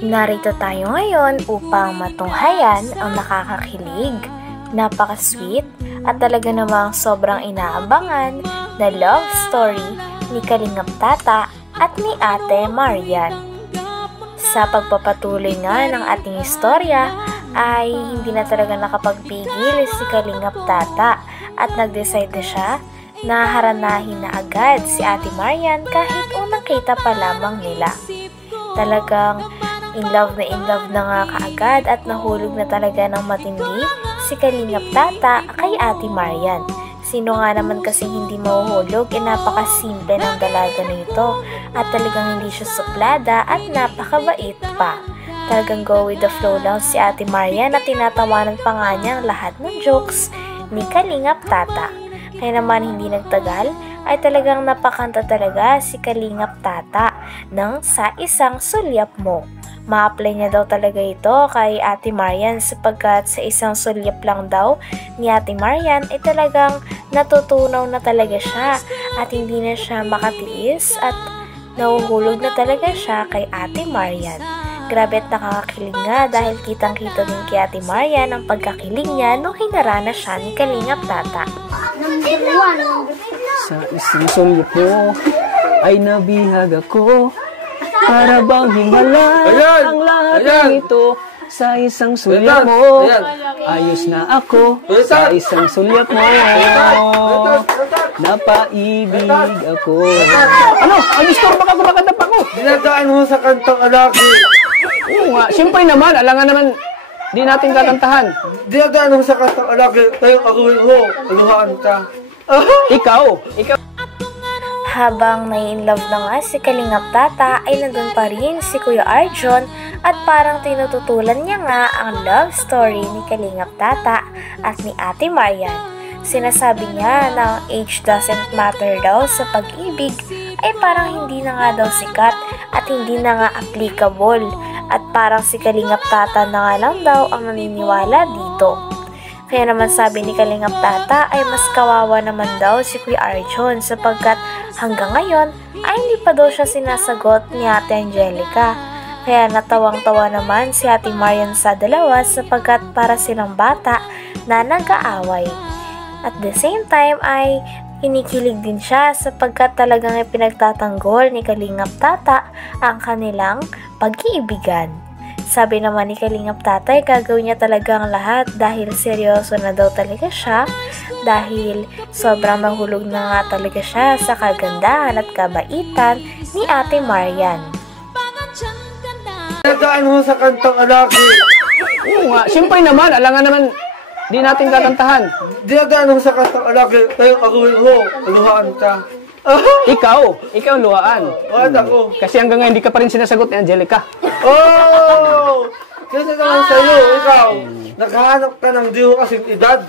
Narito tayo ngayon upang matunghayan ang nakakakilig, napaka-sweet at talaga namang sobrang inaabangan na love story ni Kalingap Tata at ni Ate Marian. Sa pagpapatuloy nga ng ating istorya ay hindi na talaga nakapagpigil si Kalingap Tata at nag-decide na siya na haranahin na agad si Ate Marian kahit unang kita pa lamang nila. Talagang in love na nga kaagad at nahulog na talaga ng matindi si Kalingap Tata kay Ate Marian. Sino nga naman kasing hindi mahuhulog, napakasimple ng dalaga nito at talagang hindi siya suplada at napakabait pa. Talagang go with the flow lang si Ate Marian at tinatawanan pa nga niya ang lahat ng jokes ni Kalingap Tata. Kaya naman hindi nagtagal ay talagang napakanta talaga si Kalingap Tata ng Sa Isang Sulyap Mo. Ma-apply niya daw talaga ito kay Ate Marian sapagkat sa isang sulyap lang daw ni Ate Marian ay talagang natutunaw na talaga siya at hindi na siya makatiis at nahuhulog na talaga siya kay Ate Marian. Grabe at nakakakilig nga dahil kitang-kita din kay Ate Marian ang pagkakilig niya nung hinarana siya ni Kalingap Tata. Sa isang sulyap mo ay nabihag ako. Para bang himala ang lahat ng ito. Sa isang sulyap mo ayos na ako. Sa isang sulyap mo napaibig ako. Ano? Ang gusto ko baka kumakanta pa ko. Dinadaan mo sa kantang alaki. Oo nga, siyempre naman, alangan naman di natin kakantahan. Dinadaan mo sa kantang alaki. Tayong aguin mo, aluhaan ka. Ikaw. Habang nai-inlove na nga si Kalingap Tata ay nandun pa rin si Kuya Arjon at parang tinututulan niya nga ang love story ni Kalingap Tata at ni Ate Marian. Sinasabi niya na age doesn't matter daw sa pag-ibig ay parang hindi na nga daw sikat at hindi na nga applicable at parang si Kalingap Tata na nga lang daw ang naniniwala dito. Kaya naman sabi ni Kalingap Tata ay mas kawawa naman daw si Kuya Arjon sapagkat hanggang ngayon ay hindi pa daw siya sinasagot ni Ate Angelica. Kaya natawang-tawa naman si Ate Marian sa dalawa sapagkat para silang bata na nag-aaway. At the same time ay kinikilig din siya sapagkat talagang ipinagtatanggol ni Kalingap Tata ang kanilang pag-iibigan. Sabi naman ni Kalingap Tata ay gagawin niya talaga ang lahat dahil seryoso na daw talaga siya dahil sobrang nahulog na nga talaga siya sa kagandahan at kabaitan ni Ate Marian. Dinadaan mo sa kantang alaki. Oo nga, siyempre naman, alangan naman di natin kakantahan. Dinadaan mo sa kantang alaki. Tayong aguin mo, aluhaan ka. Ikaw luhaan. Bakit ako? Kasi hanggang ngayon hindi ka pa rin sinasagot ni Angelica. Oh! Kasi naman sa'yo, ikaw, naghahanap ka ng di mo kasing edad.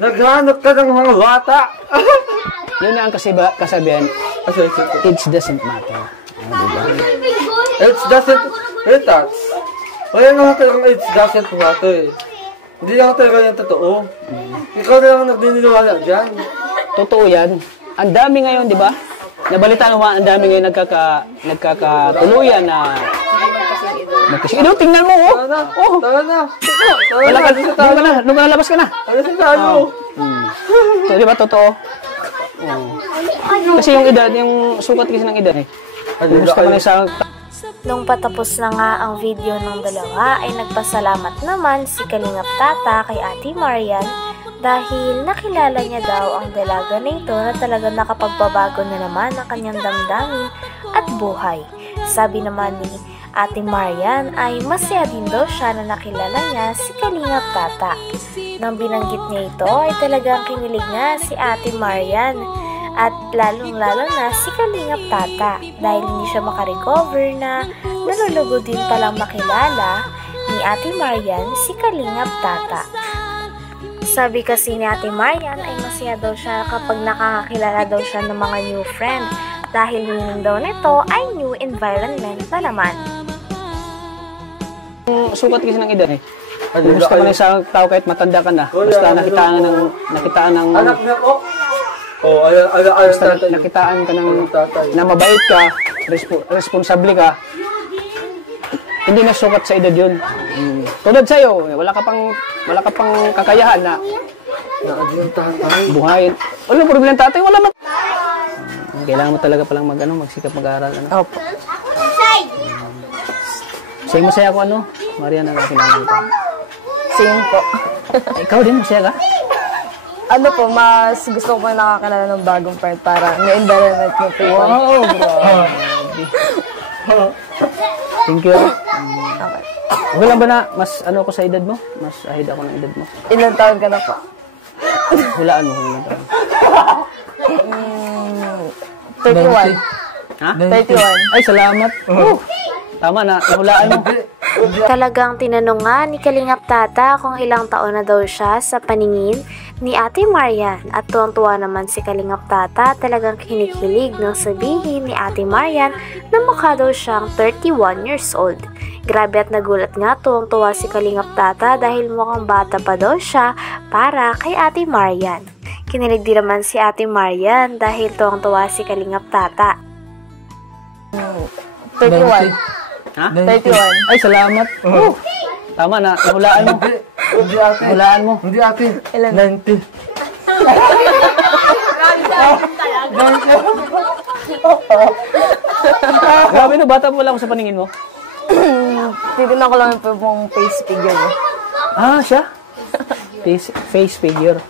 Naghahanap ka ng mga bata. Yun na ang kasabihan, age doesn't matter. Diba? Age doesn't matter. Wala naman talagang age doesn't matter eh. Hindi lang talaga yung totoo. Ikaw na lang nagdiniwala dyan. Totoo yan. Ang dami ngayon, di ba? Nabalitaan mo, ang dami ngayon nagkakatuluyan na Ino, tingnan mo, oh. Tara na. Doon ka na, labas ka na. So, di ba, totoo? Kasi yung edad, yung sukat kasi ng edad, gusto ka na isang... Nung patapos na nga ang video ng dalawa ay nagpasalamat naman si Kalingap Tata kay Ate Marian dahil nakilala niya daw ang dalaga na ito na talagang nakapagbabago na naman ang kanyang damdamin at buhay. Sabi naman ni Ate Marian ay masaya din daw siya na nakilala niya si Kalingap Tata. Nang binanggit niya ito ay talagang kinilig nga si Ate Marian at lalong-lalo na si Kalingap Tata dahil hindi siya makarecover na nalulugo din palang makilala ni Ate Marian si Kalingap Tata. Sabi kasi ni Ate Marian ay masaya daw siya kapag nakakakilala daw siya ng mga new friend dahil meaning daw nito ay new environment na naman. Sukat kasi ng edad gusto ka na isang tao kahit matanda ka na. Basta nakitaan ng anak niya ko. Basta nakitaan ka ng na mabait ka, responsable ka. hindi na sukat sa edad yun. Tulad sa'yo, wala ka pang kakayahan na Yung tatay. buhayin. Wala problema tatay, wala man. Kailangan mo talaga palang magsikap mag-aaral. Opo. Say masaya ko Marian, ang kinanay ko. Same po. Ikaw din, masaya ka? Ano po, mas gusto ko po nakakilala ng bagong part para may environment mo po. Wow, grabe. Thank you. Okay. Okay lang ba na mas ko sa edad mo? Mas ahid ako ng edad mo. Ilang taon ka na po? Hulaan mo kung ilang taon. 31. Ha? 31. Ay, salamat. Tama na, hulaan mo. Talagang tinanong nga ni Kalingap Tata kung ilang taon na daw siya sa paningin ni Ate Marian at tuwang-tuwa naman si Kalingap Tata, talagang kinikilig nang sabihin ni Ate Marian na mukha daw siyang 31 years old. Grabe at nagulat nga, tuwang-tuwa si Kalingap Tata dahil mukhang bata pa daw siya para kay Ate Marian. Kinilig din naman si Ate Marian dahil tuwang-tuwa si Kalingap Tata. 31. Ha? 31. Ay, salamat. Tama na, hulaan mo. Hindi ate. Hulaan mo. Hindi ate. Ilan? 90. Grabe no, bata pa lang ako sa paningin mo. Titignan ko lang po yung face figure niya. Ah, siya? Face figure.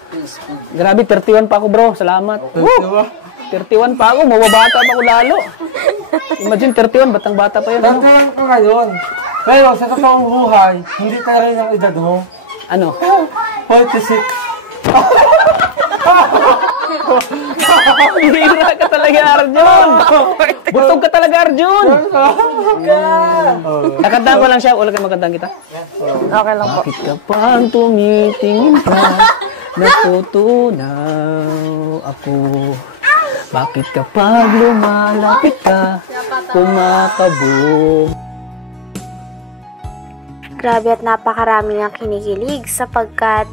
Grabe, 31 pa ako bro, salamat. Woo! 31 pa ako, mababata pa ako lalo. Imagine 31, batang bata pa yan. Ganito lang ka ngayon. Pero sa totoong buhay, hindi tayo rin ang edad mo. Ano? 46. Bihira ka talaga, Arjun! Butog ka talaga, Arjun! Nakantahan ko lang siya, wala kayo magkantahan kita? Okay lang po. Bakit kapag tumitingin ka, natutunaw ako? Bakit kapag lumalapit ka, kumakabog? Grabe at napakarami ang kinikilig sapagkat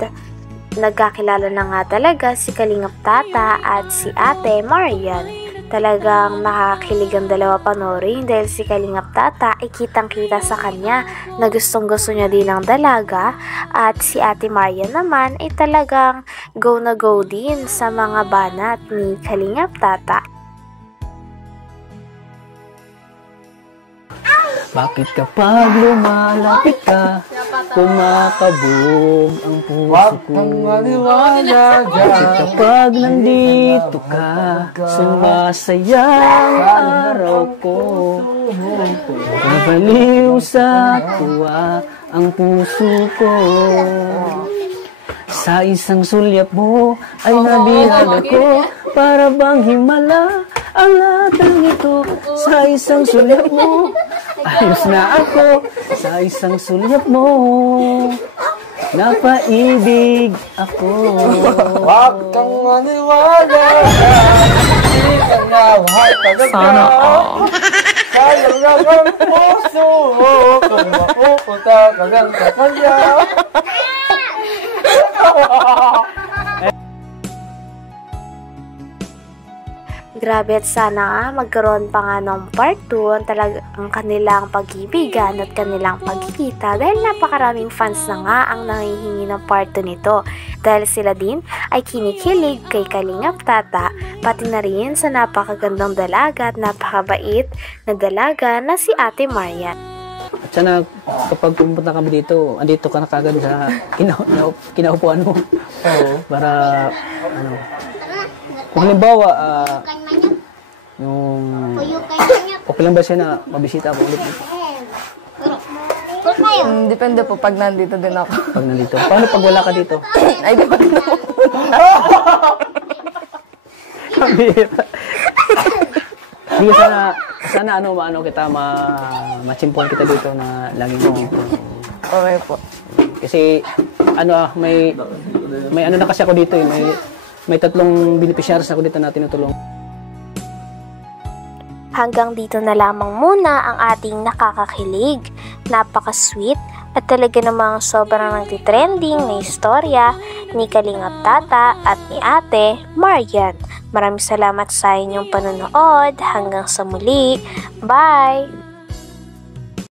nagkakilala na nga talaga si Kalingap Tata at si Ate Marian. Talagang nakakakilig ang dalawa panoorin dahil si Kalingap Tata ay kitang-kita sa kanya na gustong-gusto niya din ang dalaga at si Ate Marian naman ay talagang go na go din sa mga banat ni Kalingap Tata. Bakit kapag lumalapit ka, kumakabog ang puso Wag ko? kang maniwala Bakit dyan. kapag nandito ka, sumasaya ang araw ko? Nabaliw sa tuwa ang puso ko. Sa isang sulyap mo ay nabihag ako, para bang himala ang lahat ng ito. Sa isang sulyap mo, ayos na ako. Sa isang sulyap mo, napaibig ako. Wag kang maniwala dyan. Hindi ka na mahal talaga. Sana Sayang lang ang puso mo kung mapupunta ka lang sa kanya. Grabe at sana nga magkaroon pa nga ng part 2 ang kanilang pag-ibigan at kanilang pagkikita dahil napakaraming fans na nga ang nangihingi ng part 2 nito dahil sila din ay kinikilig kay Kalingap Tata pati na rin sa napakagandang dalaga at napakabait na dalaga na si Ate Marian. At sana kapag pumunta kami dito, andito ka na kagad sa kinaupuan mo. Para, kung halimbawa, okay lang ba siya na mabisita ako ulit? Depende po pag nandito din ako. Pag nandito. Paano pag wala ka dito? Ay, di ba naman? Hindi sana maano kita, machimpuan kita dito na lagi mo. Okay po. Kasi, may na kasi ako dito may 3 beneficiaries ako dito na tinutulong. Hanggang dito na lamang muna ang ating nakakakilig, napaka-sweet at talaga namang sobrang nagtitrending na istorya ni Kalingap Tata at ni Ate Marian. Maraming salamat sa inyong panonood. Hanggang sa muli. Bye!